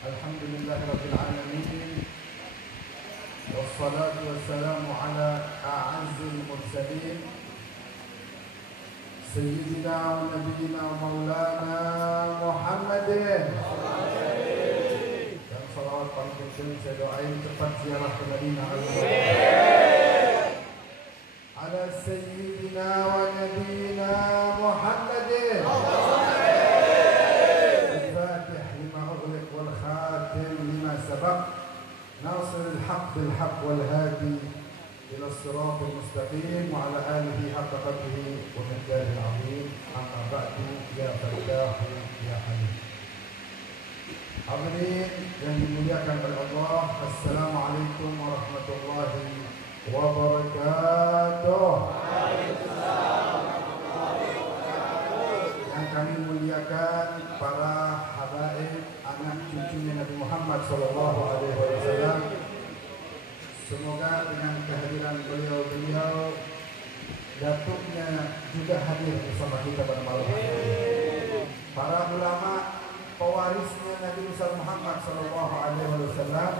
Alhamdulillahirabbil alamin. Wassalatu wassalamu ala a'azzil mursalin Sayyidina wa nabiyyina wa maulana Muhammadin. Dan salawat paling penting saya doain cepat ziarah ke Madinah ala Sayyidina wa nabiyyina Muhammadin. الفاتح لما أغلق والخاتم لما سبق ناصر الحق بالحق والهادي إلى الصراط المستقيم وعلى آله حق قدره ومقداره العظيم. أما بعد يا فتاح يا حليم. Hadirin yang dimuliakan oleh Allah, Assalamualaikum warahmatullahi wabarakatuh. Yang kami muliakan para habaib, anak cucunya Nabi Muhammad SAW. Semoga dengan kehadiran beliau-beliau, datuknya juga hadir bersama kita pada malam hari ini. Para ulama pewarisnya Nabi Muhammad SAW,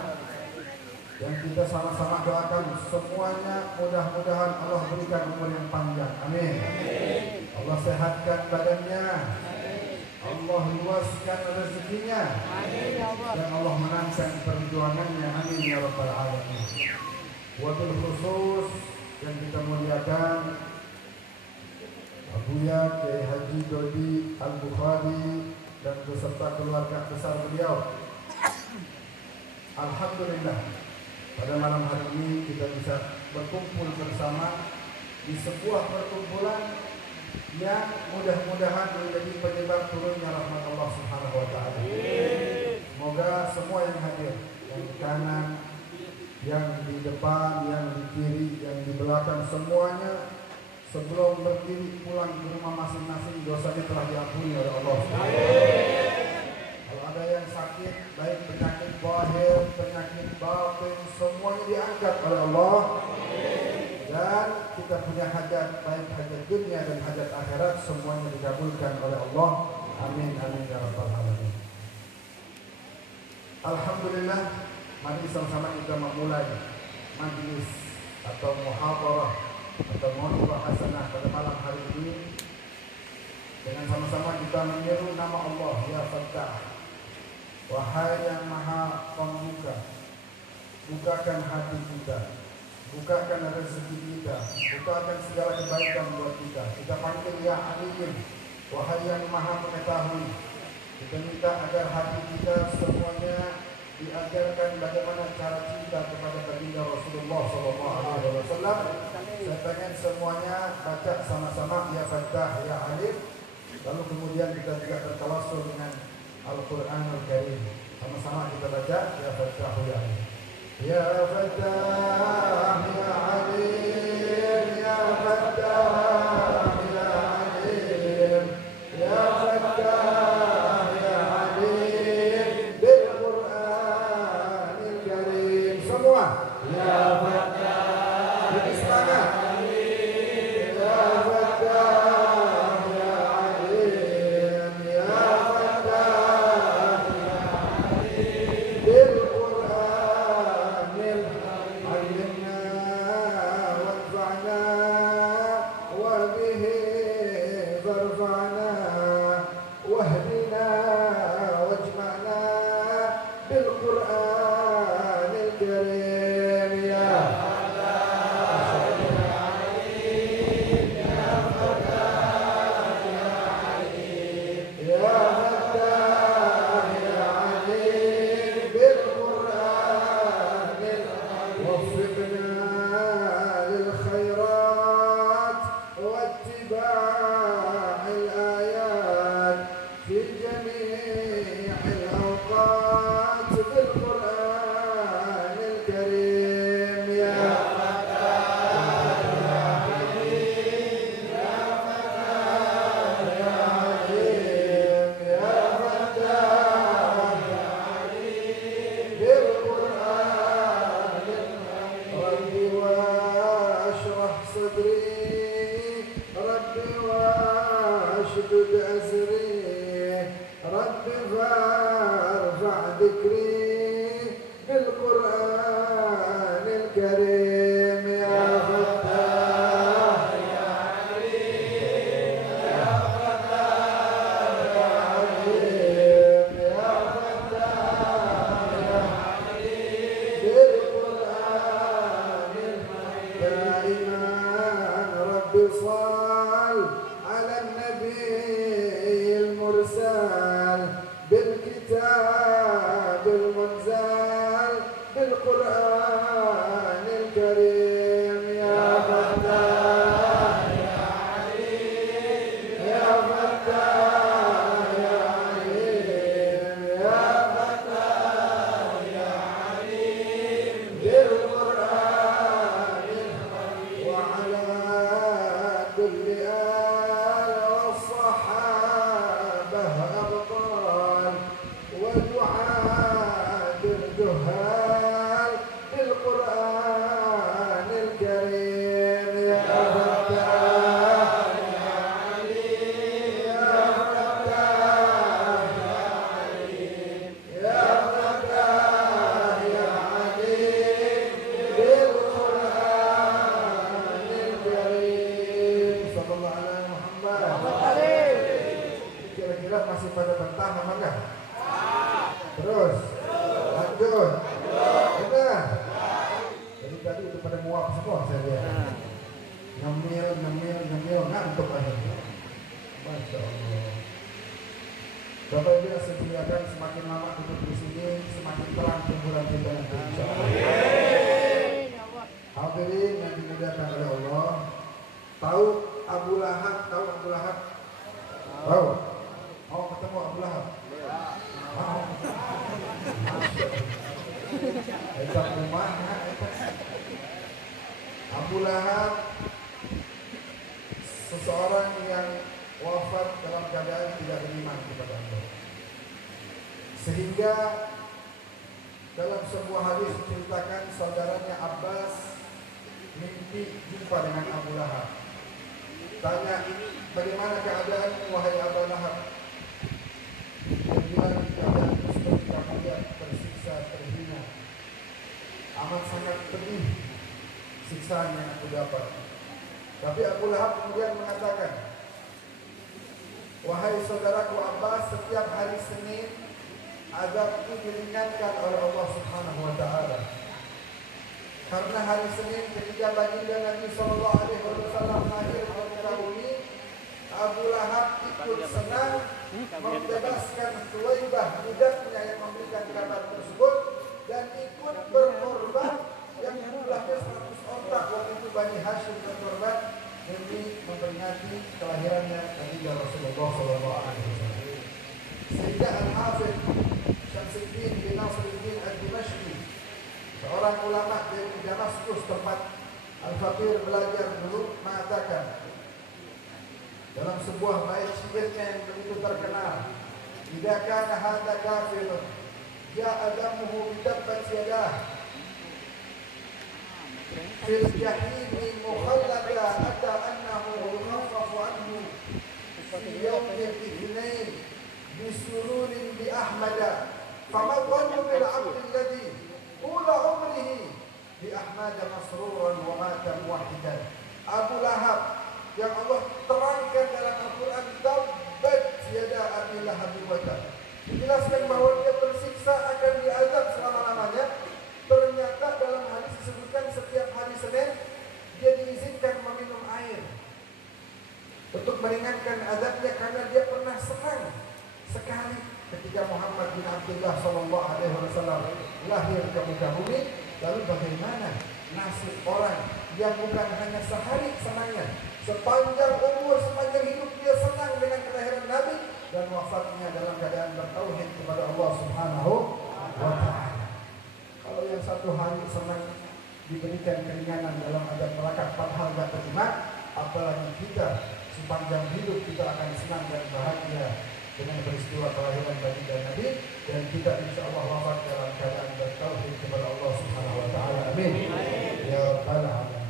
yang kita sama-sama doakan semuanya mudah-mudahan Allah berikan umur yang panjang. Amin. Allah sehatkan badannya, Allah luaskan rezekinya, dan Allah menangkan perjuangannya. Amin ya rabbal alamin. Wabil khusus yang kita muliakan Abuya Kiai Haji Dodi Al-Bukhari dan beserta keluarga besar beliau. Alhamdulillah, pada malam hari ini kita bisa berkumpul bersama di sebuah perkumpulan yang mudah-mudahan menjadi penyebab turunnya rahmat Allah Subhanahu wa taala. Semoga semua yang hadir, yang di kanan, yang di depan, yang di kiri, yang di belakang, semuanya sebelum berdiri pulang ke rumah masing-masing dosanya telah diampuni oleh Allah. Kalau ada yang sakit, baik penyakit zahir, penyakit batin, semuanya diangkat oleh Allah. Dan kita punya hajat, baik hajat dunia dan hajat akhirat, semuanya dikabulkan oleh Allah. Amin amin ya rabbal alamin. Alhamdulillah, mari sama-sama kita memulai majlis atau muhadarah atau maudhu' hasanah pada malam hari ini dengan sama-sama kita menyeru nama Allah, ya Fattah. Wahai yang Maha Pembuka, bukakan hati kita, bukakan rezeki kita, bukakan segala kebaikan buat kita. Kita panggil ya Alim, wahai yang Maha Mengetahui. Kita minta agar hati kita semuanya diajarkan bagaimana cara cinta kepada baginda Rasulullah SAW. Saya pengen semuanya baca sama-sama ya Fattah ya Alim. Lalu kemudian kita juga bertawassul dengan Al-Quranul Karim. Sama-sama kita baca ya Fattah ya Alim. Ya Fattah ya Alim, ya Fattah ya Alim, ya Fattah ya Alim bil Qur'anil Karim. Semua ya Fattah, lebih semangat. Ya Fattah ya Alim, ya Fattah ya Alim bil Qur'anil. Alimna ذكري بالقرآن الكريم يا فتاح يا عليم يا فتاح يا عليم يا فتاح يا عليم بالقرآن دائما ربي صل على النبي المرسل بالكتاب المنزل بالقرآن الكريم يا فتاح يا عليم يا فتاح يا عليم يا فتاح يا عليم بالقرآن وعلى كل آل والصحابة أبطال ودعاة الجهال بالقرآن الكريم يا فتاح يا عليم يا فتاح يا عليم يا فتاح يا عليم بالقرآن الكريم صلى الله على محمد. Kira-kira masih pada bentang apa enggak? Terus lanjut. Udah. Jadi tadi itu pada muap semua saya lihat. Nyemil ngantuk akhirnya. Masya Allah. Bapak Ibu yang sediakan semakin lama duduk di sini semakin terang kumpulan kita nanti insyaallah. Hadirin yang dimuliakan oleh Allah. Tahu Abu Lahab? Tahu Abu Lahab? Tahu? Mau ketemu Abu Lahab? Mau. Etak rumahnya. Abu Lahab seseorang yang wafat dalam keadaan tidak beriman kepada Allah. Sehingga dalam sebuah hadis diceritakan saudaranya Abbas mimpi jumpa dengan Abu Lahab. Tanya, bagaimana keadaan wahai Abu Lahab? Dia bilang keadaan seperti kamu lihat, tersiksa, terhina. Amat sangat pedih siksaan yang aku dapat. Tapi Abu Lahab kemudian mengatakan, wahai saudaraku Abbas, setiap hari Senin azabku diringankan oleh Allah Subhanahu wa taala. Karena hari Senin ketika baginda Nabi sallallahu alaihi wasallam lahir di muka bumi, Abu Lahab ikut senang membebaskan Suwaibah budaknya yang memberikan kabar tersebut dan ikut berkorban yang jumlahnya 100 onta. Waktu itu Bani Hashim berkorban demi memperingati kelahirannya baginda Rasulullah sallallahu alaihi wasallam. Sehingga Al-Hafidz Syamsuddin bin Nasruddin Ad-Dimashqi, seorang ulama dari Damaskus tempat Al-Faqir belajar dulu, mengatakan dalam sebuah bait syairnya yang begitu terkenal, "Idza kana hadza kafir ja'a damuhu bitabbat yadah fil jahimi mukhallada hatta annahu yukhaffafu anhu fi yawmil ithnain bisururin bi ahmada fama dhannu bil 'abdi alladhi ula umrihi bi ahmada masruran wa mata muwahhidan." Abu Lahab yang Allah terangkan dalam Al-Quran, tabbat yada Abi Lahab wa tab, dijelaskan bahwa dia tersiksa akan diazab selama-lamanya. Ternyata dalam hadis disebutkan setiap hari Senin dia diizinkan meminum air untuk meringankan azabnya, karena dia pernah senang sekali ketika Muhammad bin Abdullah sallallahu alaihi wasallam lahir ke muka bumi. Lalu bagaimana nasib orang yang bukan hanya sehari senangnya, sepanjang umur, sepanjang hidup dia senang dengan kelahiran Nabi dan wafatnya dalam keadaan bertauhid kepada Allah Subhanahu wa taala. Kalau yang satu hari senang diberikan keringanan dalam adab neraka padahal tidak beriman, apalagi kita sepanjang hidup kita akan senang dan bahagia dengan peristiwa kelahiran baginda Nabi, dan kita insya Allah wafat dalam keadaan bertauhid kepada Allah Subhanahu wa taala. Amin. Ya rabbal alamin.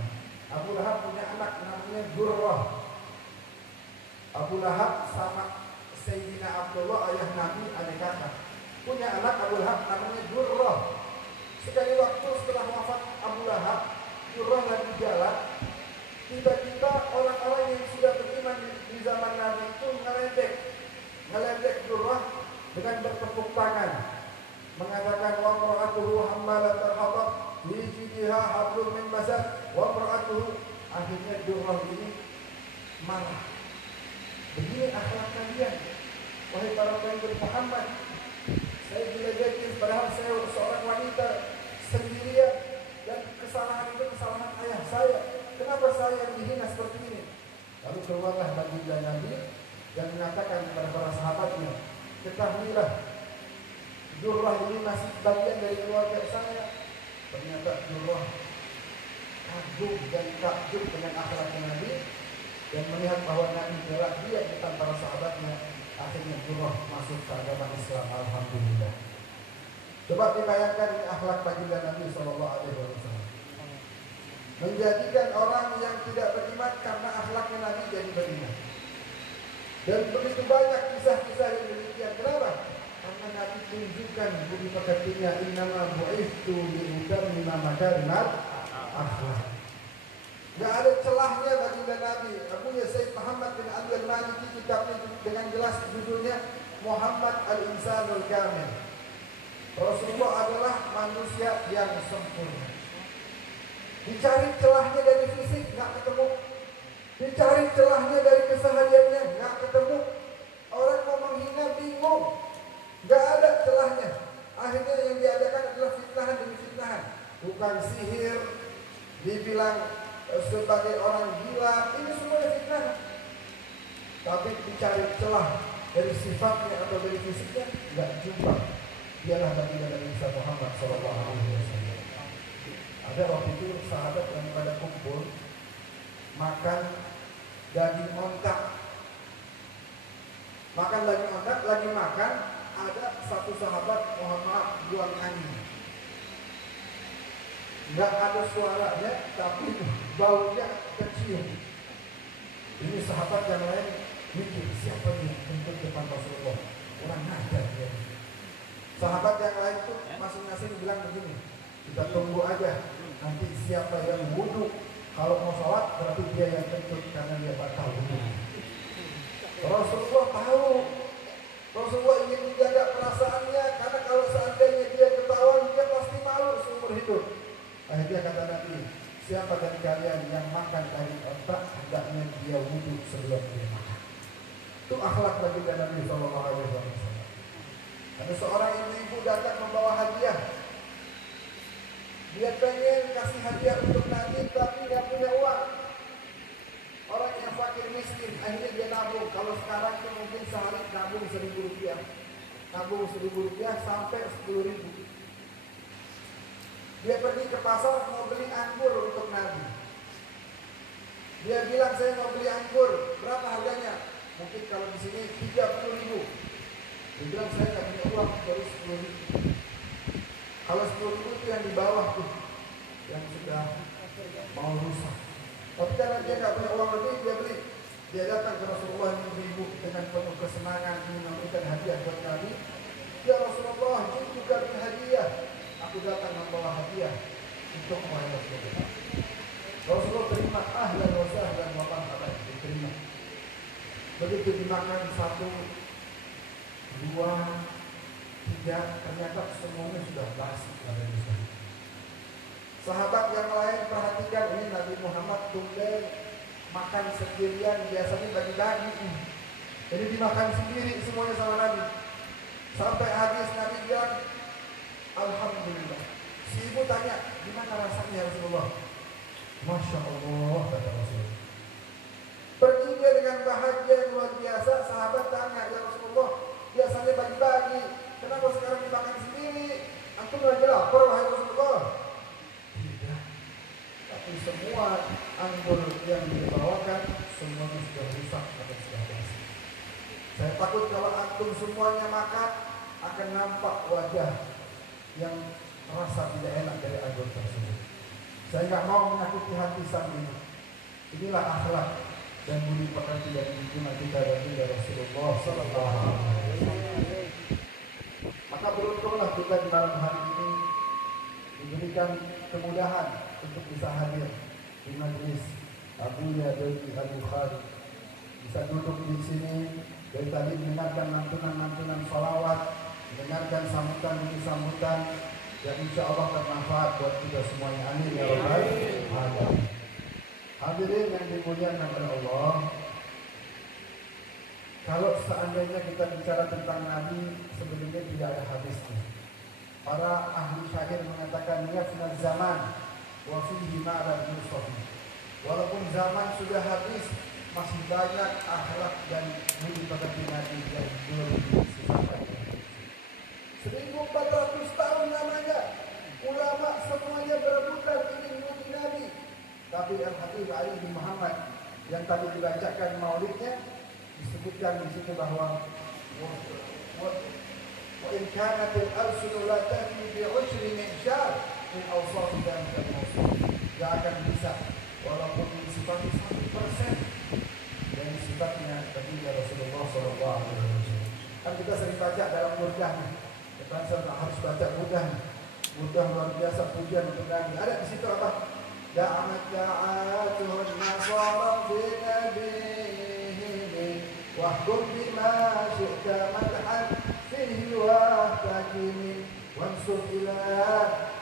Abu Lahab punya anak namanya Durrah. Abu Lahab sama Sayyidina Abdullah ayah Nabi adik kakak. Punya anak Abu Lahab namanya Durrah. Sekali waktu setelah wafat Abu Lahab, Durrah lagi jalan, tiba-tiba orang-orang yang sudah beriman di zaman Nabi itu ngeledek Durrah dengan bertepuk tangan, mengatakan wa mar'atuhu hammalatal hatab fi jidha hablum min masad wa mar'atuhu. Akhirnya Durrah ini marah. Begini akhlak kalian, wahai para pengikut Muhammad. Saya diledekin padahal saya seorang wanita sendirian dan kesalahan itu kesalahan ayah saya. Kenapa saya yang dihina seperti ini? Lalu keluarlah baginda Nabi dan mengatakan kepada para sahabatnya, ketahuilah, Durrah ini masih bagian dari keluarga saya. Ternyata Durrah kagum dan takjub dengan akhlaknya Nabi dan melihat bahwa Nabi bela dia di depan para sahabatnya. Akhirnya Durrah masuk ke agama Islam. Alhamdulillah. Coba dibayangkan akhlak baginda Nabi SAW. Menjadikan orang yang tidak beriman karena akhlaknya Nabi jadi beriman. Dan begitu banyak kisah-kisah yang demikian. Kenapa? Karena Nabi tunjukkan budi pekertinya, innama bu'ithu liutammima makarimal akhlak. Gak ada celahnya baginda Nabi. Abunya Sayyid Muhammad bin Ali al-Maliki, kitabnya dengan jelas judulnya Muhammad al-Insanul Kamil. Rasulullah adalah manusia yang sempurna. Dicari celahnya dari fisik, gak ketemu. Dicari celahnya dari kesehariannya, gak ketemu. Orang mau menghina bingung, gak ada celahnya. Akhirnya yang diadakan adalah fitnahan demi fitnahan. Bukan sihir, dibilang sebagai orang gila, ini semuanya fitnah. Tapi dicari celah dari sifatnya atau dari fisiknya, nggak jumpa. Dialah baginda Nabi Muhammad SAW. Ada waktu itu sahabat yang pada kumpul makan daging ontak. Makan daging ontak, lagi makan, ada satu sahabat, mohon maaf, buang angin. Nggak ada suaranya, tapi baunya kecium. Ini sahabat yang lain mikir, siapa dia untuk depan Rasulullah? Orang ngajar dia. Sahabat yang lain itu masing-masing bilang begini, kita tunggu aja, nanti siapa yang wudhu. Kalau mau sholat berarti dia yang kentut karena dia batal wudhu. Rasulullah tahu, Rasulullah ingin menjaga perasaannya, karena kalau seandainya dia ketahuan, dia pasti malu seumur hidup. Akhirnya kata Nabi, siapa dari kalian yang makan daging ontak, hendaknya dia wudhu sebelum dia makan. Itu akhlak baginda Nabi SAW. Ada seorang ibu-ibu datang membawa hadiah. Dia pengen kasih hadiah untuk Nabi, tapi dia punya uang. Orang yang fakir miskin, akhirnya dia nabung. Kalau sekarang itu mungkin sehari nabung Rp1.000. Nabung Rp1.000 sampai Rp10.000. Dia pergi ke pasar mau beli anggur untuk Nabi. Dia bilang, saya mau beli anggur, berapa harganya? Mungkin kalau di sini 30.000. Dia bilang, saya nggak punya uang, baru 10.000. Kalau 10.000 itu yang di bawah tuh, yang sudah mau rusak. Tapi karena dia nggak punya uang lebih, dia beli. Dia datang ke Rasulullah ibu dengan penuh kesenangan ingin memberikan hadiah buat Nabi. Ya Rasulullah, itu kan hadiah. Aku datang membawa hadiah untuk Rasulullah. Rasulullah terima, ahlan wa sahlan wa marhaban, diterima. Begitu dimakan 1, 2, 3, ternyata semuanya sudah basi. Sahabat yang lain perhatikan, ini Nabi Muhammad tumben makan sendirian, biasanya bagi-bagi. Jadi dimakan sendiri semuanya sama Nabi. Sampai habis Nabi bilang, alhamdulillah. Si ibu tanya, gimana rasanya Rasulullah? Masya Allah, kata Rasulullah. Pergi dia dengan bahagia yang luar biasa. Sahabat tanya, ya Rasulullah, biasanya bagi-bagi, kenapa sekarang dimakan sendiri? Antum lagi lapar, wahai Rasulullah? Tidak. Tapi semua anggur yang dibawakan semuanya sudah rusak atau sudah basi. Saya takut kalau antum semuanya makan akan nampak wajah yang merasa tidak enak dari anggur tersebut. Saya nggak mau menyakiti hati sang ibu. Inilah akhlak dan budi pekerti yang dimiliki kita dari Rasulullah SAW. Maka beruntunglah kita di malam hari ini diberikan kemudahan untuk bisa hadir di majelis Abuya Dodi Al-Bukhari, bisa duduk di sini dari tadi mendengarkan lantunan-lantunan salawat, mendengarkan sambutan demi sambutan yang insya Allah bermanfaat buat kita semuanya. Amin ya rabbal alamin. Hadirin yang dimuliakan oleh Allah, kalau seandainya kita bicara tentang Nabi, sebenarnya tidak ada habisnya. Para ahli syair mengatakan yafna zaman wa fihi ma'rad yusafi. Walaupun zaman sudah habis, masih banyak akhlak dan budi pekerti Nabi yang belum disampaikan. 1400 tahun namanya, ulama semuanya berebutan ingin memuji Nabi. Tapi Al-Habib Ali bin Muhammad yang tadi dibacakan maulidnya, disebutkan di situ bahwa wa in kanat al-alsun la tahdi bi ushri mi'shar min awsaf dan al-mawsuf. Tidak akan bisa walaupun disifati 1% dari sifatnya baginda Rasulullah SAW. Kan kita sering baca dalam murdahnya, kita harus baca mudah luar biasa pujian untuk Nabi. Ada di situ apa? Da'amat da'atun nasara fi nabihi wahkum bima syi'ta madhan fihi wahtakimi wansur ila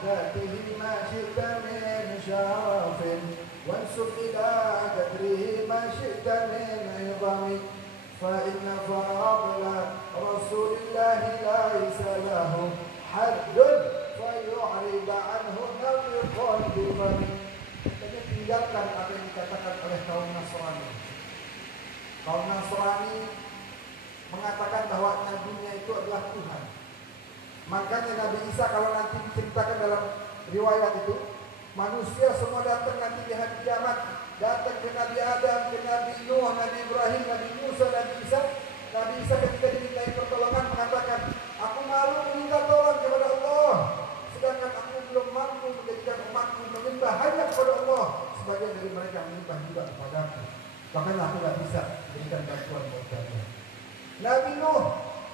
dhatihi ma syi'ta min syarafin wansur ila qadrihi ma syi'ta min idhami fa inna fadla rasulillahi laisa lahu haddun fa yu'rida anhu nabiqan bimani. Jadi tinggalkan apa yang dikatakan oleh kaum Nasrani. Kaum Nasrani mengatakan bahwa nabinya itu adalah Tuhan. Makanya Nabi Isa kalau nanti diceritakan dalam riwayat itu, manusia semua datang nanti di hari kiamat, datang ke Nabi Adam, ke Nabi Nuh, Nabi Ibrahim, Nabi Musa, Nabi Isa. Nabi Isa ketika dimintai pertolongan mengatakan, aku malu meminta tolong kepada Allah, sedangkan aku belum mampu menjadikan umatku menyembah hanya kepada Allah. Sebagian dari mereka menyembah juga kepadaku, makanya aku tidak bisa memberikan bantuan buat kalian. Nabi Nuh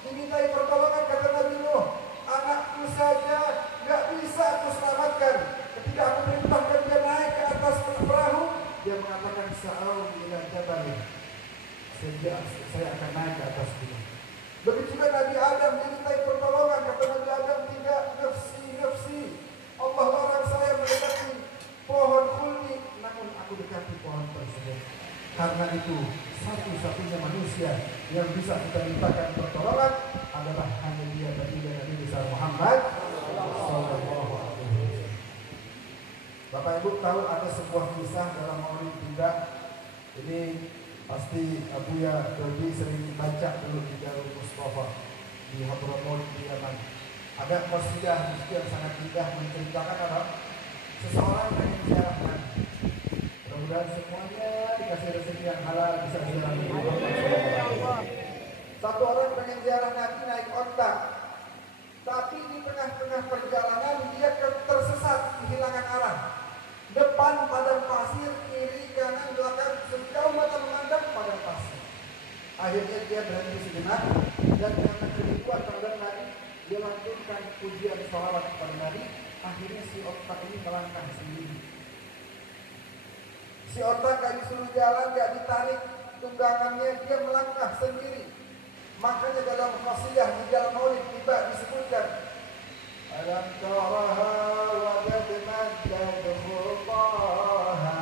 dimintai pertolongan, kata Nabi Nuh, anakku saja tidak bisa aku selamatkan. Ketika aku perintahkan dia naik ke atas perahu, dia mengatakan sa'au ila jabalin, saya akan naik ke atas gunung. Begitu juga Nabi Adam dimintai pertolongan, kata Nabi Adam, tidak, nafsi Allah larang saya mendekati pohon khuldi, namun aku dekati pohon tersebut. Karena itu satu-satunya manusia yang bisa kita mintakan pertolongan adalah hanya dia, baginda Nabi besar Muhammad sallallahu alaihi wasallam. Bapak Ibu tahu ada sebuah kisah dalam Maulid tidak? Ini pasti Abuya Dodi sering baca dulu di Darul Mustafa di Hadramaut di Yaman. Ada qasidah yang sangat indah menceritakan apa? Seseorang pengen ziarah Nabi. Mudah-mudahan semuanya dikasih rezeki yang halal bisa ziarah Nabi Muhammad. Satu orang pengen ziarah Nabi naik onta, tapi di tengah-tengah perjalanan dia tersesat, kehilangan arah. Depan padang pasir, kiri kanan belakang, sejauh mata memandang padang pasir. Akhirnya dia berhenti sejenak dan dengan kerinduan terhadap Nabi, dia lanjutkan pujian sholawat kepada Nabi. Akhirnya si otak ini melangkah sendiri. Si otak gak disuruh jalan, gak ditarik tunggangannya, dia melangkah sendiri. Makanya dalam qasidah di dalam Maulid tiba disebutkan, alam taraha wa qad maddad khutaha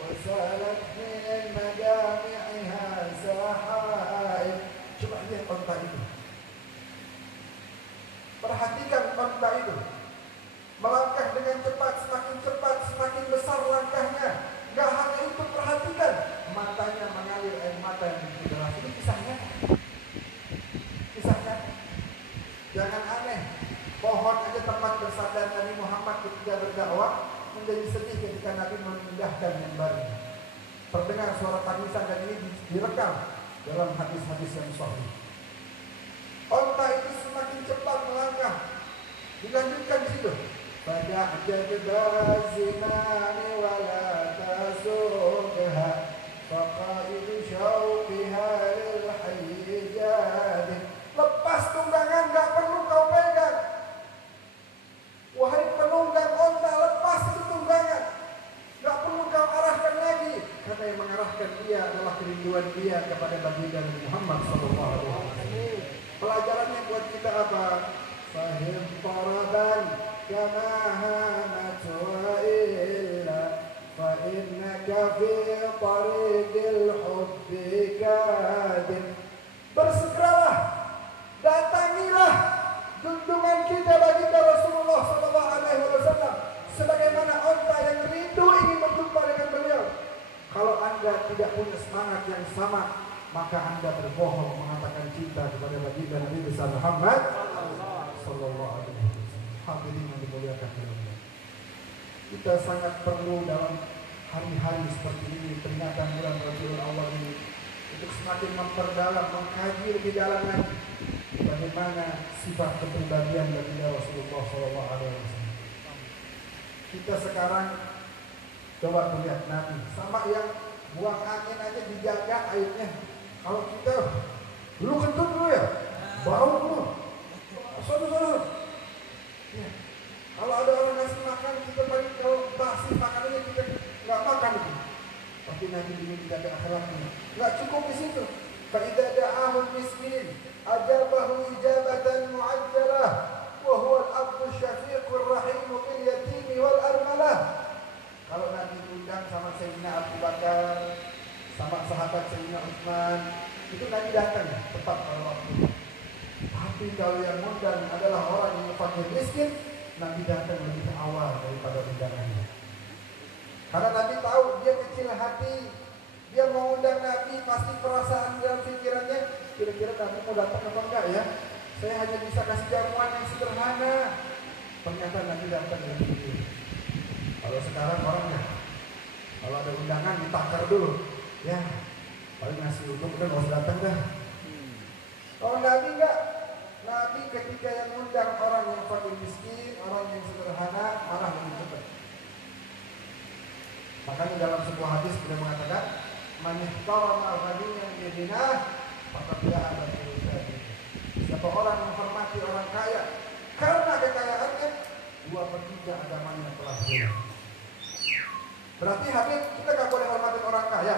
wa salat min majami'iha sahaib. Coba lihat onta itu. Perhatikan onta itu. Melangkah dengan cepat, semakin besar langkahnya. Gak hanya itu, perhatikan matanya mengalir air mata yang berderas. Ini kisahnya. Jangan aneh, pohon aja tempat bersandar Nabi Muhammad ketika berdakwah menjadi sedih ketika Nabi memindahkan mimbarnya. Terdengar suara tangisan dan ini direkam dalam hadis-hadis yang sahih. Onta itu semakin cepat melangkah. Dilanjutkan di situ. Fada'jad bazinani wa la tasubha faqaidu syauqiha lil hayyijad. Lepas tunggangan, gak perlu kau pegang. فهم طربا كما هانت وإلا فإنك في طريق الحب كادم. Bersegeralah, datangilah junjungan kita baginda Rasulullah SAW sebagaimana onta yang rindu ingin berjumpa dengan beliau. Kalau Anda tidak punya semangat yang sama, maka Anda berbohong mengatakan cinta kepada baginda Nabi besar Muhammad sallallahu alaihi wasallam. Hadirin yang dimuliakan Allah. Kita sangat perlu dalam hari-hari seperti ini, peringatan bulan Rabiul Awal ini, untuk semakin memperdalam, mengkaji lebih dalam lagi bagaimana sifat kepribadian baginda Rasulullah sallallahu alaihi wasallam. Kita sekarang coba melihat Nabi, sama yang buang angin aja dijaga airnya. Kalau kita dulu kentut dulu ya, bau dulu. Saudara, ya. Kalau ada orang ngasih makan, kita paling kalau basi makanannya kita nggak makan itu. Tapi Nabi ingin dijaga akhlaknya. Nggak cukup di situ. Fa'idza da'ahul miskin ajabahu ijabatan mu'ajjalah wa huwa al-abdu syafiqur rahim bil yatimi wal armalah. Kalau Nabi diundang sama Sayyidina Abu Bakar, sama sahabat Sayyidina Utsman, itu Nabi datang tepat pada waktu. Tapi kalau yang undang adalah orang yang fakir miskin, Nabi datang lebih awal daripada undangannya. Karena Nabi tahu dia kecil hati, dia mau undang Nabi, pasti perasaan dalam pikirannya, kira-kira Nabi mau datang apa enggak ya? Saya hanya bisa kasih jamuan yang sederhana. Ternyata Nabi datang lebih dulu. Kalau sekarang orangnya, kalau ada undangan ditakar dulu, ya paling ngasih untuk udah nggak usah datang dah. Kalau Nabi enggak, Nabi ketika yang undang orang yang fakir miskin, orang yang sederhana, malah lebih cepat. Makanya dalam sebuah hadis beliau mengatakan, "Man ihtarama ghaniyan bi ghinah, faqad ja'a bil-ghadab." Siapa orang menghormati orang kaya karena kekayaannya, 2/3 agamanya telah hilang. Berarti Habib, kita gak boleh hormatin orang kaya.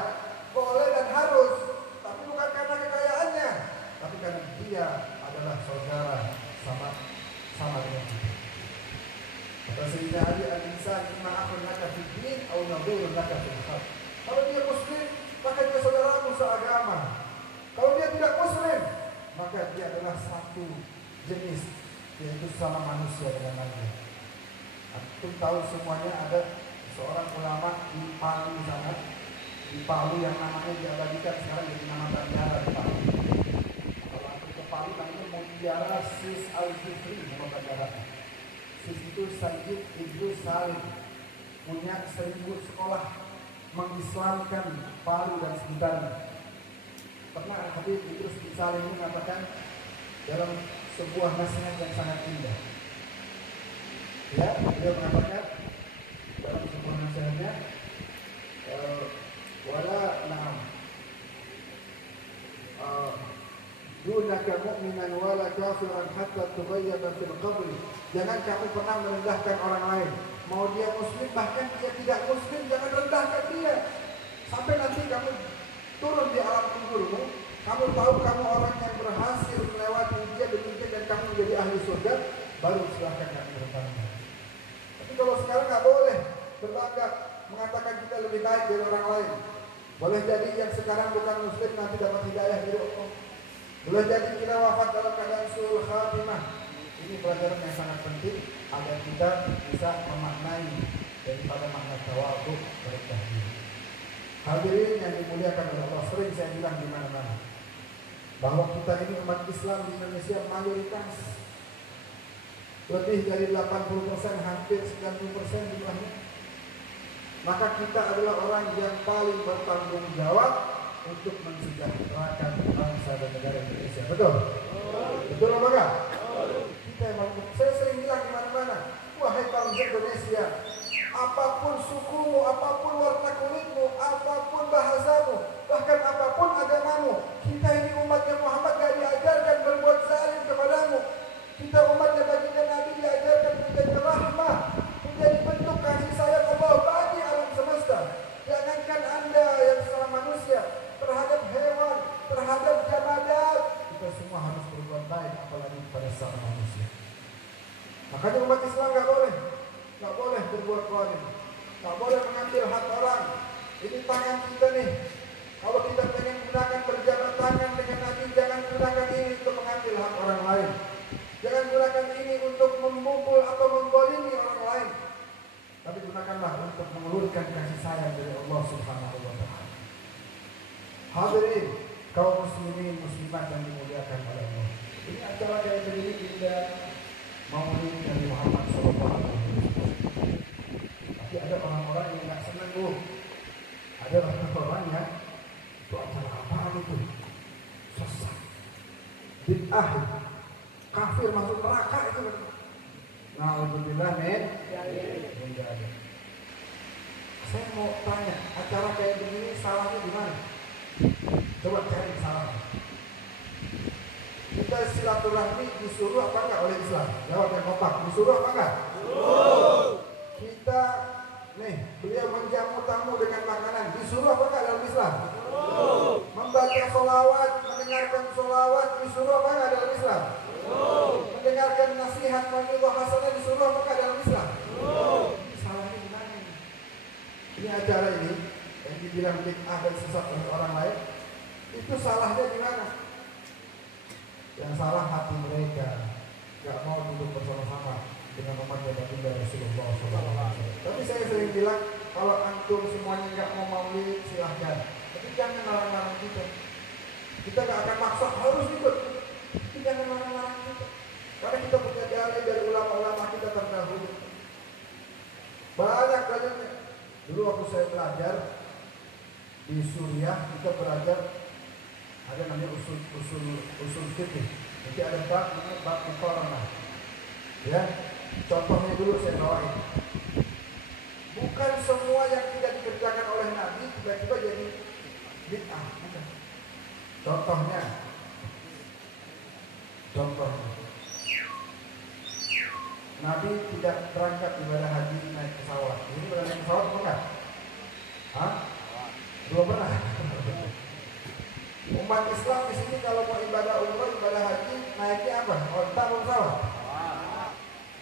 Boleh dan harus, tapi bukan karena kekayaannya, tapi karena dia adalah saudara sama dengan kita. Kata Sayyidina Ali, al-insan imma akhun laka fid din aw nadhurun laka fil khalq. Kalau dia muslim, maka dia saudaramu seagama. Kalau dia tidak muslim, maka dia adalah satu jenis, yaitu sama manusia dengan manusia. Antum tahu semuanya ada seorang ulama di Palu sana, di Palu yang namanya diabadikan sekarang jadi nama bandara di Palu. Kalau antum ke Palu namanya Mutiara Sis Al-Fitri nama bandara. Sis itu Sayyid Idrus Salim, punya 1000 sekolah mengislamkan Palu dan sekitarnya. Pernah Habib Idrus Salim ini mengatakan dalam sebuah nasihat yang sangat indah. Ya, beliau mengatakan dalam sebuah nasihatnya, wala na'am dunaka mu'minan wala kafiran hatta tughayyaba fil qabr. Jangan kamu pernah merendahkan orang lain, mau dia muslim bahkan dia tidak muslim, jangan rendahkan dia sampai nanti kamu turun di alam kuburmu, kamu tahu kamu orang yang berhasil melewati ujian demikian dan kamu menjadi ahli surga, baru silahkan kamu bertanya. Tapi kalau sekarang nggak boleh berbangga mengatakan kita lebih baik dari orang lain. Boleh jadi yang sekarang bukan muslim nanti dapat hidayah dari Allah. Boleh jadi kita wafat dalam keadaan suul khatimah. Ini pelajaran yang sangat penting agar kita bisa memaknai daripada makna tawadhu berendah diri. Hadirin yang dimuliakan oleh Allah, sering saya bilang di mana-mana bahwa kita ini umat Islam di Indonesia mayoritas lebih dari 80%, hampir 90% jumlahnya. Maka kita adalah orang yang paling bertanggung jawab untuk mensejahterakan bangsa dan negara Indonesia. Betul? Betul apa enggak? Kita yang paling, saya sering bilang di mana-mana, wahai bangsa Indonesia, apapun sukumu, apapun warna kulitmu, apapun bahasamu, bahkan apapun agamamu, kita ini umatnya Muhammad gak diajarkan berbuat zalim kepadamu. Kita umatnya baginda Nabi diajarkan menjadi rahmah, menjadi bentuk kasih sayang Allah bagi alam semesta. Jangankan Anda yang sesama manusia, terhadap hewan, terhadap jamadat, kita semua harus berbuat baik, apalagi kepada sesama manusia. Makanya umat Islam nggak boleh berbuat zalim, nggak boleh mengambil hak orang. Ini tangan kita nih. Kalau kita pengen gunakan berjabat tangan dengan Nabi, jangan gunakan ini untuk mengambil hak orang lain. Jangan gunakan ini untuk memukul atau menggolimi orang lain. Tapi gunakanlah untuk mengelurkan kasih sayang dari Allah Subhanahu wa Ta'ala. Hadirin kaum muslimin muslimat yang dimuliakan oleh Allah. Ini acara kayak begini kita Maulid Nabi Muhammad SAW. Tapi ada orang-orang yang nggak senang tuh. Ada orang-orang yang itu acara apaan itu? Sesat, bid'ah, kafir masuk neraka itu. Na'udzubillah min. Saya mau tanya, acara kayak begini salahnya di mana? Coba cari salahnya. Kita silaturahmi disuruh apa enggak oleh Islam? Jawab yang kompak, disuruh apa enggak? Disuruh. Kita beliau menjamu tamu dengan makanan, disuruh apa enggak dalam Islam? Disuruh. Membaca sholawat, mendengarkan sholawat, disuruh apa enggak dalam Islam? Disuruh. Mendengarkan nasihat mawidah hasanah, disuruh apa enggak dalam Islam? Disuruh. Salahnya di mana ini? Ini acara ini yang dibilang bid'ah dan sesat oleh orang lain, itu salahnya di mana? Yang salah hati mereka, gak mau duduk bersama-sama dengan umat dan baginda Rasulullah SAW. Tapi saya sering bilang, kalau antum semuanya gak mau maulid, silahkan. Tapi jangan larang-larang kita. Kita gak akan maksa harus ikut. Tapi jangan larang-larang kita. Karena kita punya dalil dari ulama-ulama kita terdahulu. Banyak dalilnya. Dulu waktu saya belajar di Suriah, kita belajar ada namanya usul fikih. Jadi ada bab namanya bab muqaranah. Ya, contohnya dulu saya bawain. Bukan semua yang tidak dikerjakan oleh Nabi tiba-tiba jadi bid'ah. Contohnya. Nabi tidak berangkat ibadah haji naik pesawat. Ini pernah naik pesawat bukan? Hah? Belum pernah. Umat Islam di sini kalau mau ibadah umrah, ibadah haji, naiknya apa? Onta atau pesawat?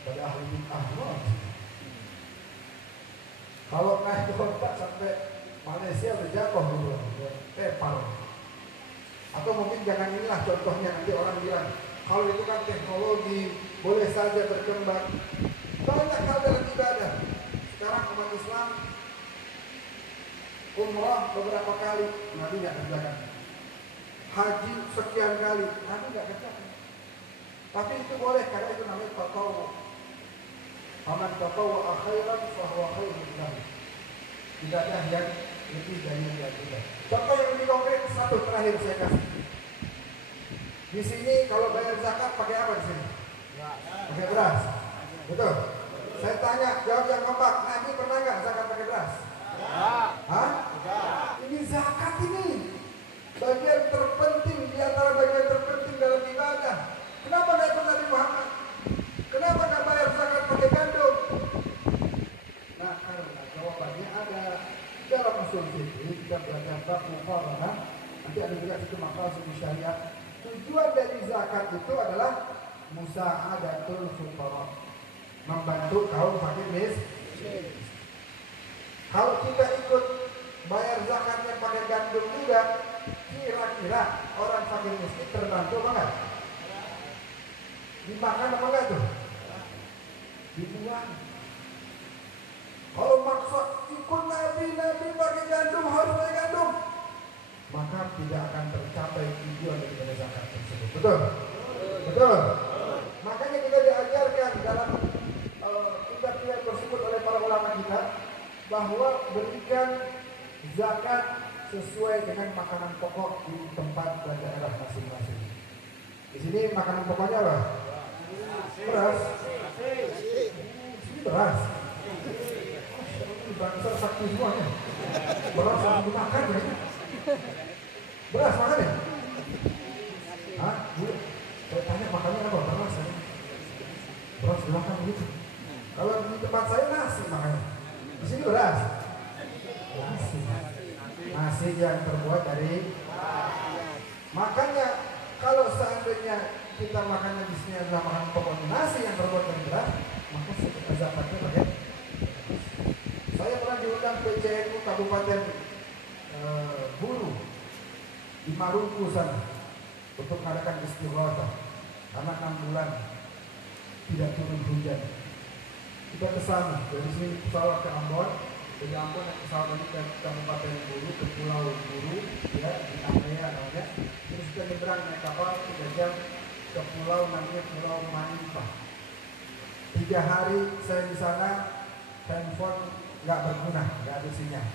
Pada ahli bid'ah. Kalau naik onta sampai Malaysia berjatuh dulu, tepal. Atau mungkin jangan inilah contohnya, nanti orang bilang kalau itu kan teknologi, boleh saja berkembang. Banyak hal dalam ibadah. Sekarang umat Islam umrah beberapa kali, Nabi tidak kerjakan. Haji sekian kali, Nabi tidak kerjakan. Tapi itu boleh, karena itu namanya tatawwu. Faman tatawwa khairan fahuwa khairun lahu. Tidak ada yang lebih dari yang dilakukan. Contoh yang lebih konkret, satu terakhir saya kasih. Di sini kalau bayar zakat pakai apa di sini? Pakai beras. Betul? Saya tanya, jawab yang kompak. Nabi pernah nggak zakat pakai beras? Hah? Ini zakat ini bagian terpenting di antara bagian terpenting dalam ibadah. Kenapa nggak ikut Nabi Muhammad? Kenapa nggak bayar zakat pakai gandum? Nah, karena jawabannya ada dalam usul fikih. Kita belajar bab muqaranah. Nanti ada juga situ maqasid syariat. Tujuan dari zakat itu adalah musa'adatul fuqara, membantu kaum fakir miskin. Kalau kita ikut bayar zakatnya pakai gandum juga, kira-kira orang fakir miskin terbantu apa enggak? Dimakan apa enggak tuh? Dibuang. Kalau maksa ikut Nabi pakai gandum, harus pakai gandum, maka tidak akan tercapai tujuan dari zakat tersebut. Betul? Betul. Makanya kita diajarkan dalam kitab yang tersebut oleh para ulama kita bahwa berikan zakat sesuai dengan makanan pokok di tempat dan daerah masing-masing. Di sini makanan pokoknya apa? Beras. Ini beras. Ini bangsa sakti semuanya. Beras yang dimakan ya. Beras makan ya? Hah? Saya tanya makannya apa? Beras ya? Beras dimakan begitu. Kalau di tempat saya nasi makannya. Di sini beras. Nasi yang terbuat dari. Makanya kalau seandainya kita makannya di sini adalah makanan pokok nasi yang terbuat dari beras, undang PCNU Kabupaten Bulu di Marungku sana untuk mengadakan istighatsah karena 6 bulan tidak turun hujan. Kita ke sana dari sini pesawat ke Ambon, dari Ambon naik pesawat lagi ke Kabupaten Bulu, ke Pulau Bulu, ya di Amea namanya. Terus kita nyebrang naik kapal 3 jam ke pulau namanya Pulau Manimpah. 3 hari saya di sana, handphone nggak berguna, nggak ada sinyal.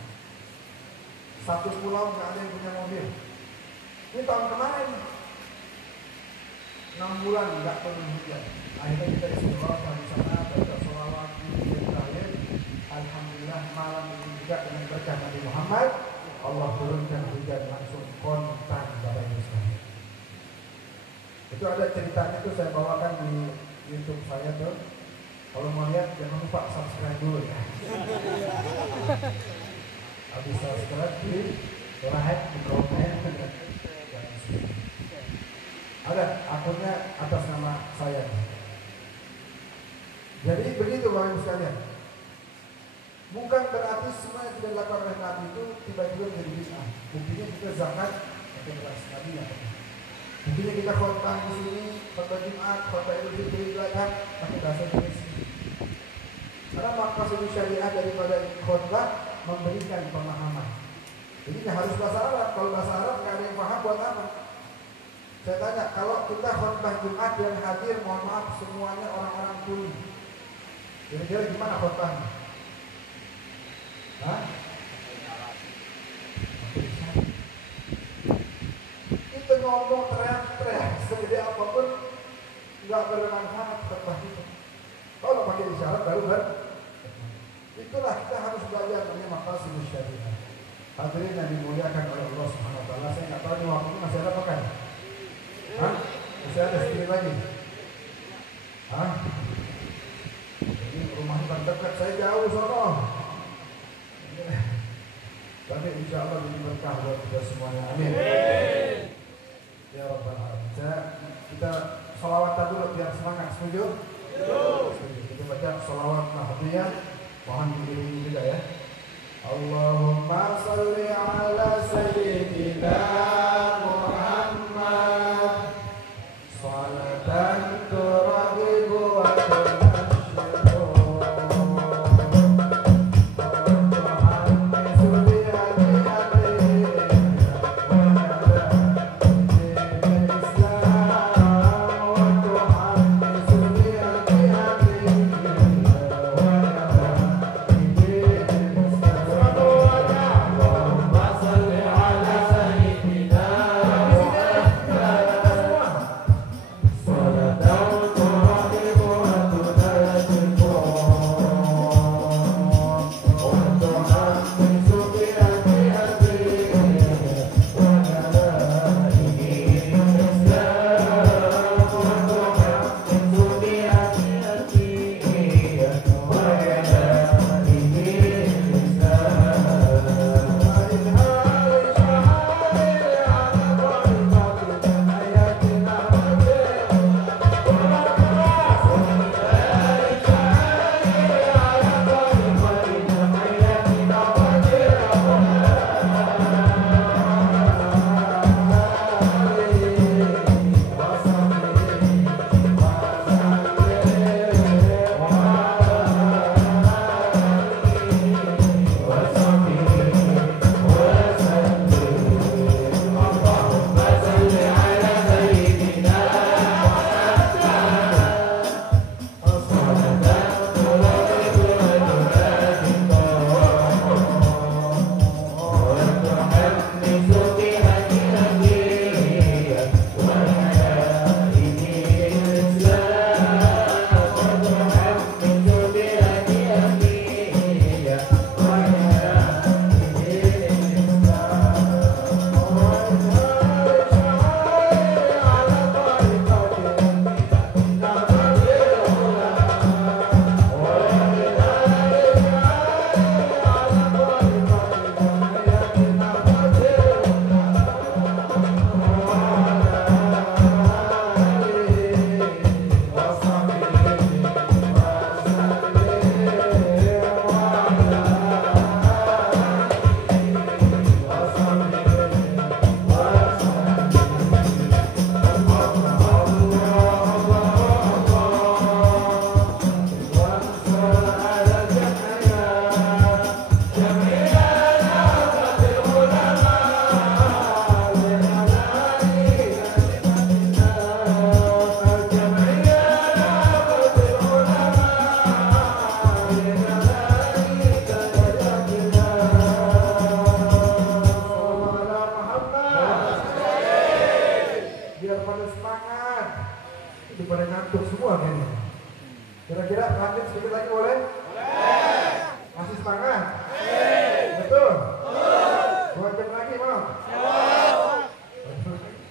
1 pulau nggak ada yang punya mobil. Ini tahun kemarin, 6 bulan nggak turun hujan. Akhirnya kita istighatsah di sana, baca sholawat di terakhir. Alhamdulillah malam ini juga dengan berkah Nabi Muhammad, Allah turunkan hujan langsung kontan Bapak Ibu sekalian. Itu ada ceritanya tuh saya bawakan di YouTube saya tuh. Kalau mau lihat jangan lupa subscribe dulu ya. Habis subscribe di like, di komen. Ada akunnya atas nama saya. Jadi begitu Bapak Ibu sekalian. Bukan berarti semua yang tidak dilakukan oleh Nabi itu tiba-tiba menjadi bid'ah. Buktinya kita zakat pakai beras Nabi ya. Buktinya kita khotbah di sini, khotbah Jumat, khotbah Idul Fitri, zakat pakai bahasa Indonesia. Karena maksud syariah daripada khotbah memberikan pemahaman. Jadi harus bahasa Arab. Kalau bahasa Arab nggak ada yang paham buat apa? Saya tanya, kalau kita khotbah Jumat yang hadir, mohon maaf semuanya orang-orang tuli. Kira-kira gimana khotbahnya? Hah? Kita ngomong teriak-teriak segede apapun nggak bermanfaat khotbah itu. Kalau pakai isyarat baru itulah kita harus belajar namanya maqasid syariah. Hadirin yang dimuliakan oleh Allah Subhanahu wa taala, saya nggak tahu di waktu ini masih ada apa kan? Hah? Masih ada sedikit lagi? Hah? Jadi rumahnya kan dekat, saya jauh sono. Tapi insya Allah ini berkah buat kita semuanya. Amin. Ya Rabbal Alamin. Kita sholawatan dulu biar semangat. Setuju? Setuju. Kita baca sholawat Nahdiyah. Mohon diiringi juga ya. Allahumma salli ala sayyidina Muhammad salatan turahibu wa Allahumma salli ala sayyidina lanjut sedikit lagi boleh? Boleh. Masih semangat? Betul? Dua jam lagi mau?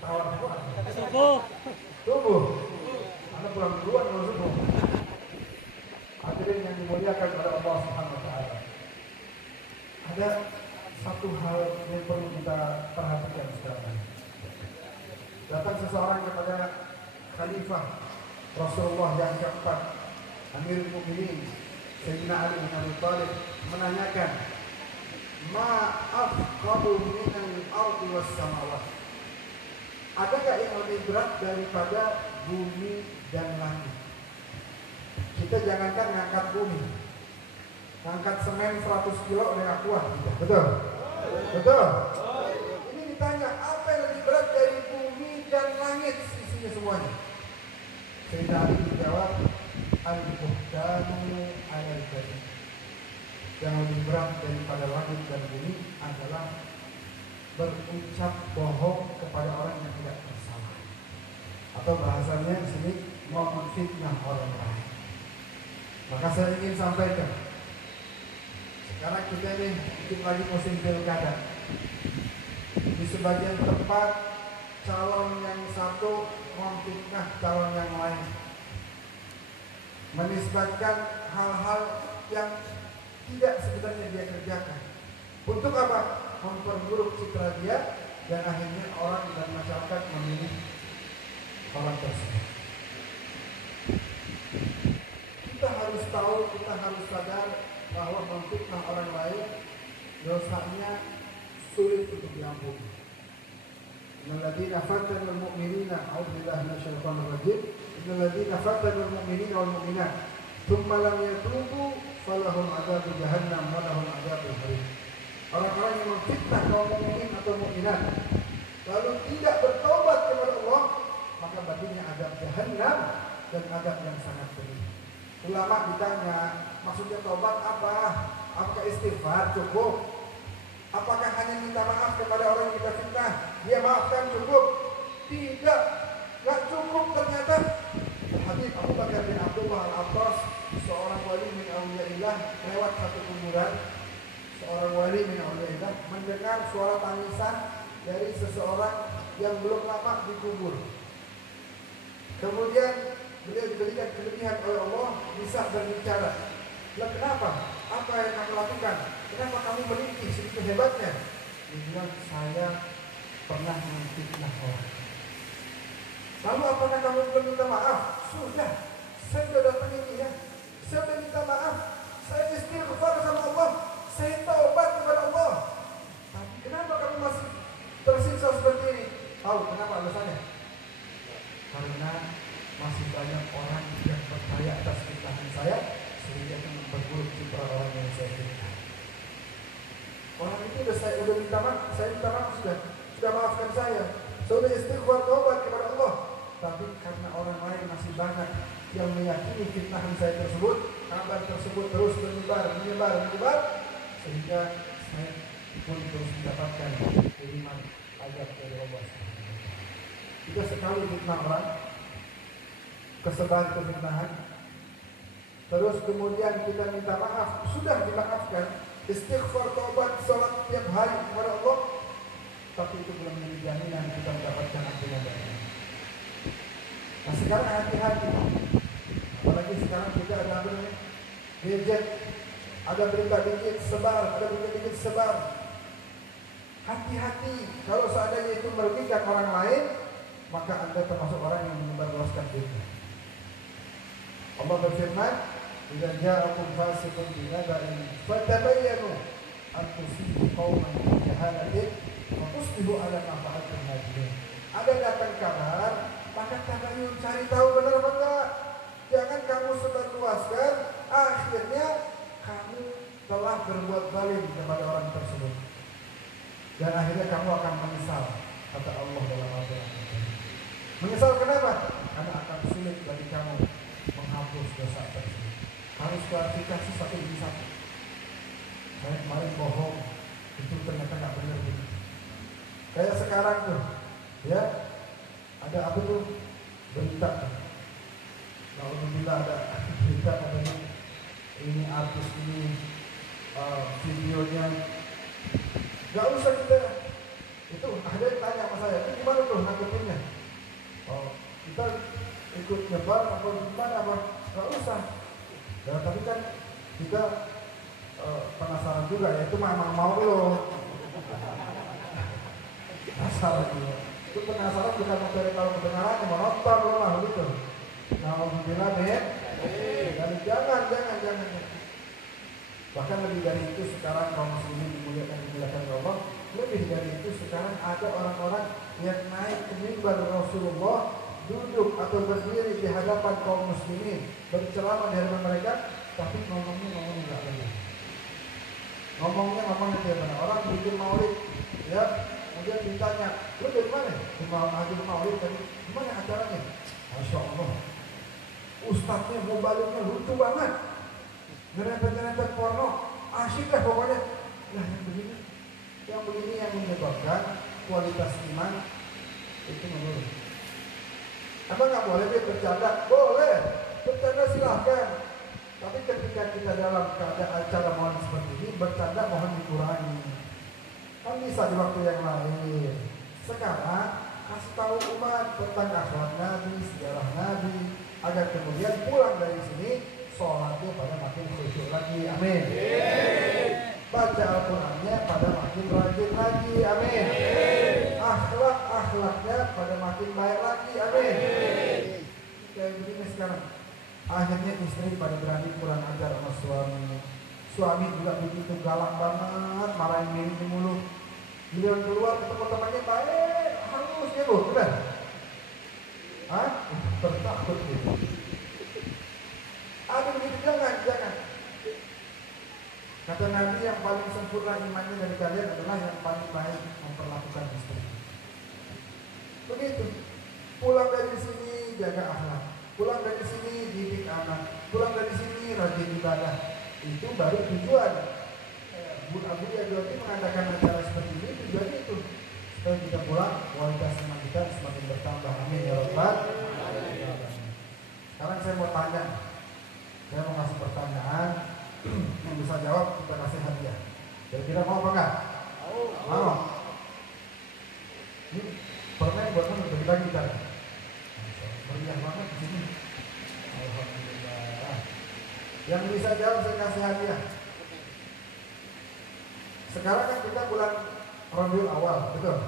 Tawar semua. Subuh. Anda pulang duluan kalau subuh. Hadirin yang dimuliakan oleh Allah Subhanahu wa taala. Ada satu hal yang perlu kita perhatikan sekarang. Datang seseorang kepada Khalifah Rasulullah yang keempat, Amirul Mukminin Sayyidina Ali bin Abi Thalib, menanyakan, "Ma afqabu minal ardi was samawat?" Adakah yang lebih berat daripada bumi dan langit? Kita jangankan ngangkat bumi, ngangkat semen 100 kilo dengan kuat, betul? Betul? Ini ditanya, apa yang lebih berat dari bumi dan langit, isinya semuanya? Sayyidina Ali menjawab, al-buhtanu al-kadhib. Yang lebih berat daripada langit dan bumi adalah berucap bohong kepada orang yang tidak bersalah. Atau bahasanya di sini memfitnah orang lain. Maka saya ingin sampaikan, sekarang kita ini mungkin lagi musim pilkada. Di sebagian tempat calon yang satu memfitnah calon yang lain, menisbatkan hal-hal yang tidak sebenarnya dia kerjakan. Untuk apa? Memperburuk citra dia, dan akhirnya orang dan masyarakat memilih orang tersebut. Kita harus tahu, kita harus sadar bahwa memfitnah orang lain dosanya sulit untuk diampuni. Innal ladzina fatanul mu'minina, a'udzubillahi minasyaitonir rajim. Innal ladzina fatanul mu'minina wal mu'minat tsumma lam yatubu falahum adzabu jahannam wa lahum adzabul harim. Orang-orang yang memfitnah kaum mukminin atau mukminat lalu tidak bertobat kepada Allah, maka baginya azab jahannam dan azab yang sangat pedih. Ulama ditanya, maksudnya tobat apa? Apakah istighfar cukup? Apakah hanya minta maaf kepada orang yang kita fitnah, dia maafkan cukup? Tidak, nggak cukup ternyata. Habib Abu Bakar bin Abdullah Al-Abbas, seorang wali min awliyaillah, lewat satu kuburan. Seorang wali min awliyaillah mendengar suara tangisan dari seseorang yang belum lama dikubur. Kemudian beliau diberikan kelebihan oleh Allah, bisa berbicara. Lah kenapa? Apa yang kamu lakukan? Kenapa kamu merintih segitu hebatnya? Dia bilang, saya pernah memfitnah orang. Lalu apakah kamu belum minta maaf? Sudah, saya sudah datang ini ya. Saya sudah minta maaf. Saya istighfar sama Allah. Saya taubat kepada Allah. Tapi kenapa kamu masih tersiksa seperti ini? Tahu kenapa alasannya? Karena masih banyak orang yang percaya atas fitnahan saya, sehingga memperburuk citra orang yang saya fitnah. Orang itu udah minta maaf, saya minta maaf sudah maafkan saya sudah istighfar taubat kepada Allah. Tapi karena orang lain masih banyak yang meyakini fitnahan saya tersebut, kabar tersebut terus menyebar, sehingga saya pun terus mendapatkan kiriman azab dari Allah. Jika sekali fitnah orang, kesebar kefitnahan, terus kemudian kita minta maaf, sudah dimaafkan, istighfar, taubat, salat tiap hari kepada Allah, tapi itu belum menjadi jaminan kita mendapatkan ampunan dari Allah. Nah sekarang hati-hati, apalagi sekarang kita ada gadget, ada berita dikit sebar, Hati-hati, kalau seandainya itu merugikan orang lain, maka Anda termasuk orang yang menyebarluaskan fitnah. Allah berfirman, "Idza ja'akum fasiqun binaba'in fatabayyanu an tusibu qauman bijahalatin wa tusbihu 'ala ma fa'altum nadimin." Ada datang kabar, maka tabayyun, cari tahu benar apa enggak. Jangan kamu sebarluaskan, akhirnya kamu telah berbuat zalim kepada orang tersebut. Dan akhirnya kamu akan menyesal, kata Allah dalam Al-Quran. Menyesal kenapa? Karena akan sulit bagi kamu menghapus dosa tersebut. Harus klarifikasi satu demi satu. Saya kemarin bohong, itu ternyata nggak benar gitu. Kayak sekarang tuh, ya ada apa tuh berita. Alhamdulillah ada berita katanya ini artis ini videonya nggak usah kita itu ada yang tanya sama saya itu gimana tuh nanggepinnya kita ikut nyebar atau gimana apa nggak usah ya, tapi kan kita penasaran juga ya itu memang mau lo penasaran juga itu penasaran bukan mau cari tahu kebenarannya mau nonton lo mah gitu. Nah, alhamdulillah deh. Dan jangan. Bahkan lebih dari itu sekarang kaum muslimin dimuliakan Allah. Lebih dari itu sekarang ada orang-orang yang naik ke mimbar Rasulullah, duduk atau berdiri di hadapan kaum muslimin, berceramah di hadapan mereka, tapi ngomongnya nggak benar. Ngomongnya tidak benar. Orang bikin maulid, ya, kemudian ditanya, lu dari mana? Di maulid tadi, gimana acaranya? Masya Allah. Ustadznya mubaliknya lucu banget, nyerempet porno, asyik lah pokoknya. Nah yang begini yang menyebabkan kualitas iman itu menurun. Apa nggak boleh dia bercanda? Boleh, bercanda silahkan. Tapi ketika kita dalam keadaan acara mohon seperti ini, bercanda mohon dikurangi. Kan bisa di waktu yang lain. Sekarang kasih tahu umat tentang akhlak Nabi, sejarah Nabi, agar kemudian pulang dari sini sholatnya pada makin khusyuk lagi, amin. Baca Al-Qurannya pada makin rajin lagi, amin. Akhlaknya pada makin baik lagi, amin. Kayak begini sekarang, akhirnya istri pada berani kurang ajar sama suami juga begitu galak banget, marahin bini mulu. Beliau keluar ketemu temannya baik, halus dia loh, benar? Bertakut gitu. Ada begitu, jangan. Kata Nabi yang paling sempurna imannya dari kalian adalah yang paling baik memperlakukan istri. Begitu. Pulang dari sini jaga akhlak, pulang dari sini didik anak, pulang dari sini rajin ibadah. Itu baru tujuan. Bun Abu Yadwati mengadakan acara seperti ini tujuannya itu supaya kita pulang kualitas iman kita semakin bertambah. Amin ya Rabbal alamin. Sekarang saya mau tanya, saya mau kasih pertanyaan yang bisa jawab kita kasih hadiah. Kira-kira mau apa enggak? Mau. Ini permen buat mana? Bagi-bagi kan? Meriah banget di sini. Alhamdulillah. Yang bisa jawab saya kasih hadiah. Sekarang kan kita bulan Rabiul Awal, betul?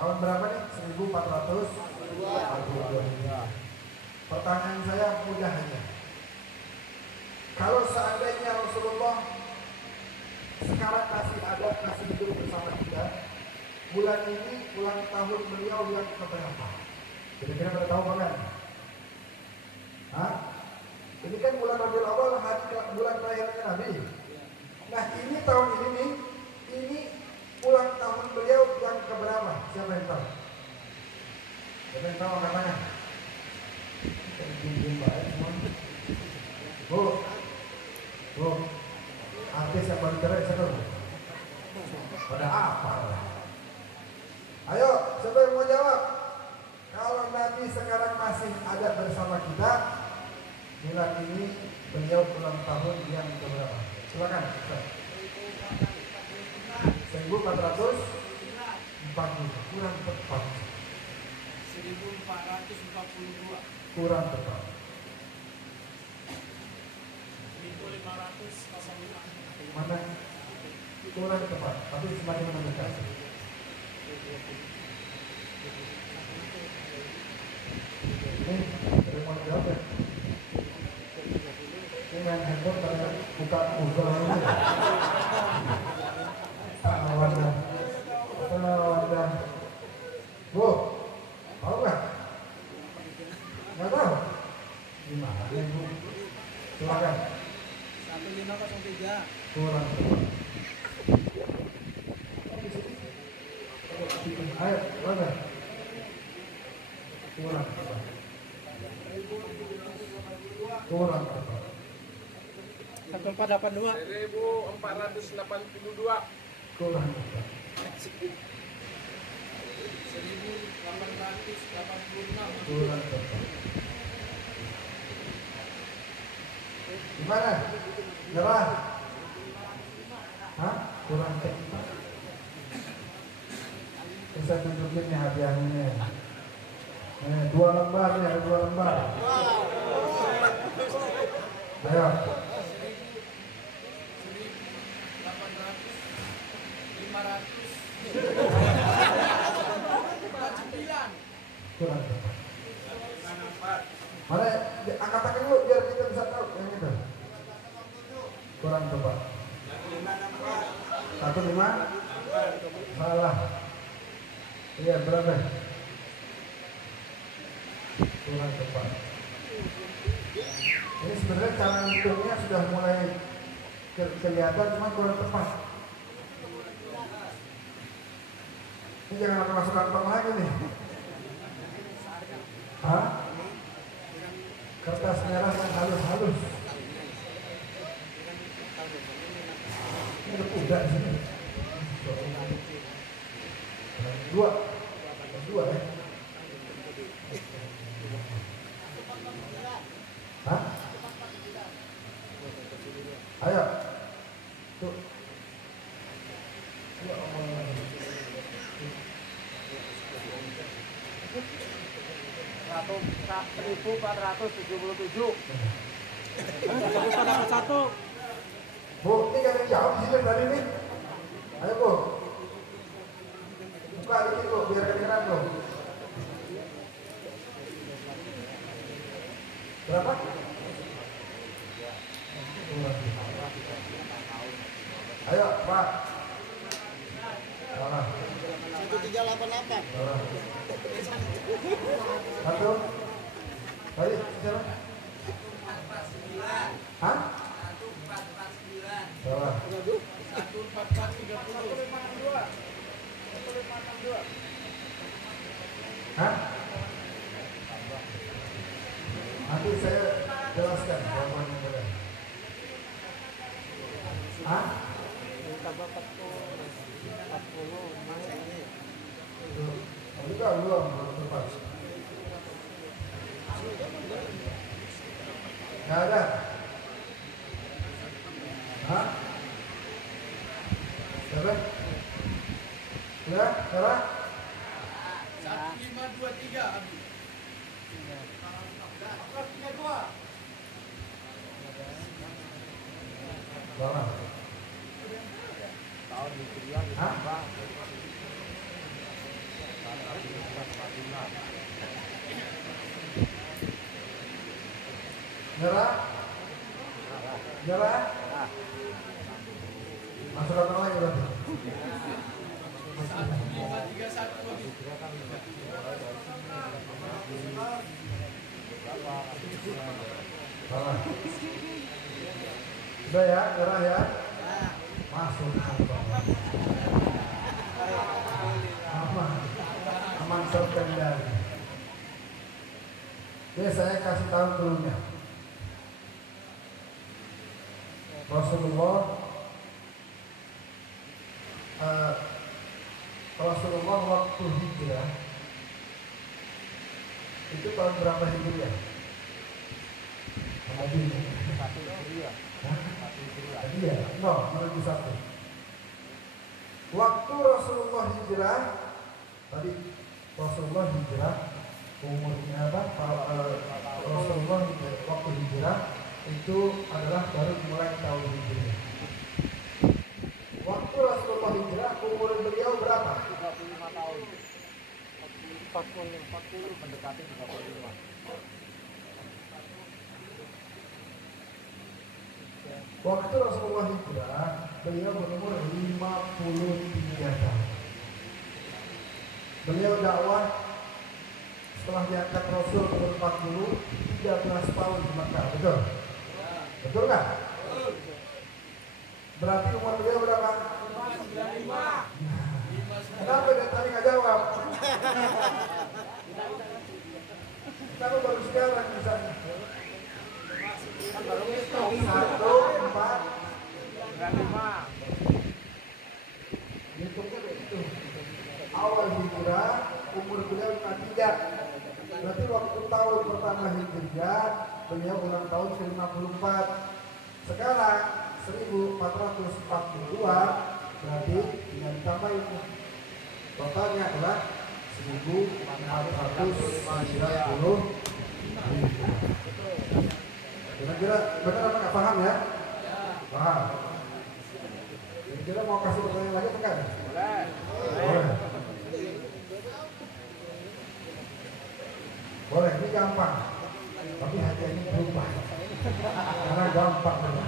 Tahun berapa nih? 1442. Pertanyaan saya mudah aja. Kalau seandainya Rasulullah sekarang masih hidup bersama kita, bulan ini ulang tahun beliau yang keberapa? Kira-kira pada tahu kan? Ini kan bulan Rabiul Awal, bulan terakhirnya Nabi. Nah ini tahun ini nih, ini ulang tahun beliau yang keberapa? Siapa yang tahu? Siapa yang tahu angkatannya? Bu, artis yang baru cerai siapa? Pada apa? Ayo, siapa yang mau jawab? Kalau Nabi sekarang masih ada bersama kita, bulan ini beliau ulang tahun yang keberapa? Silakan. 1440, kurang tepat. 1442. Kurang tepat. 1505. Mana? Kurang tepat, tapi semakin mendekati. Ini dari mau jawab ya? Ini main handphone karena buka Google dulu. Wadah. Bu, tahu nggak? Nggak tahu? Gimana ya Bu? Silakan. 1503. Kurang tepat. Ayo, mana? Kurang tepat. Kurang tepat. 1482. 1482. Kurang tepat. 1886. Kurang tepat. Gimana? Nyerah? Hah? Kurang cepat. Bisa tunjukin nih hadiahnya. 2 lembar nih, ada 2 lembar. Ayo. 500. Kurang cepat. Mana? Angkat tangan dulu biar kita bisa tahu yang itu. Kurang cepat. 15. Salah. Iya berapa? Kurang cepat. Ini sebenarnya cara ngitungnya sudah mulai kelihatan, cuma kurang tepat. Ini jangan masuk kantong lagi nih. Hah? Kertas merah yang halus-halus. Ini udah sini. 2 ya. Hah? Ayo. Tuh. 1.477. Dapat 1. Bu, ini kan yang jauh di sini tadi nih. Ayo Bu. Buka dikit Bu, biar kedengeran Bu. Berapa? Ayo Pak. Salah. 1388. Salah. 1. Tadi siapa? Hah? 1449. Salah. 14432. Hah? Nanti saya jelaskan jawabannya benar. Hah? Tambah 40 mana ini? Juga belum tepat. Nggak ada. Hah? Siapa? Ya, siapa? 1523. Berapa? Tahun hijriah ditambah 445. Nyerah? Nyerah? Masuk kantong lagi berarti. 1531. Salah. Sudah ya, nyerah ya. Masuk kantong. Aman terkendali. Oke, saya kasih tahu dulunya. Rasulullah waktu hijrah itu tahun berapa hijriah? Nabi. 1 hijriah. Iya, no, menuju 1. Waktu Rasulullah hijrah, tadi Rasulullah hijrah umurnya apa? Rasulullah waktu hijrah itu adalah baru mulai tahun hijriah. Waktu Rasulullah hijrah umur beliau berapa? 35 tahun. 40 mendekati 35. Waktu Rasulullah hijrah, beliau berumur 53 tahun. Beliau dakwah setelah diangkat Rasul umur 13 tahun di Mekah, betul? Betul nggak? Berarti umur beliau berapa? 95. Kenapa dari tadi nggak jawab? Kenapa baru sekarang bisa? Kan baru ngitung. 1, 4. 95. Hitungnya begitu. Awal hijrah umur beliau 53. Berarti waktu tahun pertama hijrah beliau ulang tahun ke-54. Sekarang 1442 berarti tinggal ditambah ini. Totalnya adalah 1490. Kira-kira benar apa nggak paham ya? Paham. Kira-kira mau kasih pertanyaan lagi apa enggak? Boleh. Boleh, ini gampang. Tapi hati ini berubah. Karena gampang.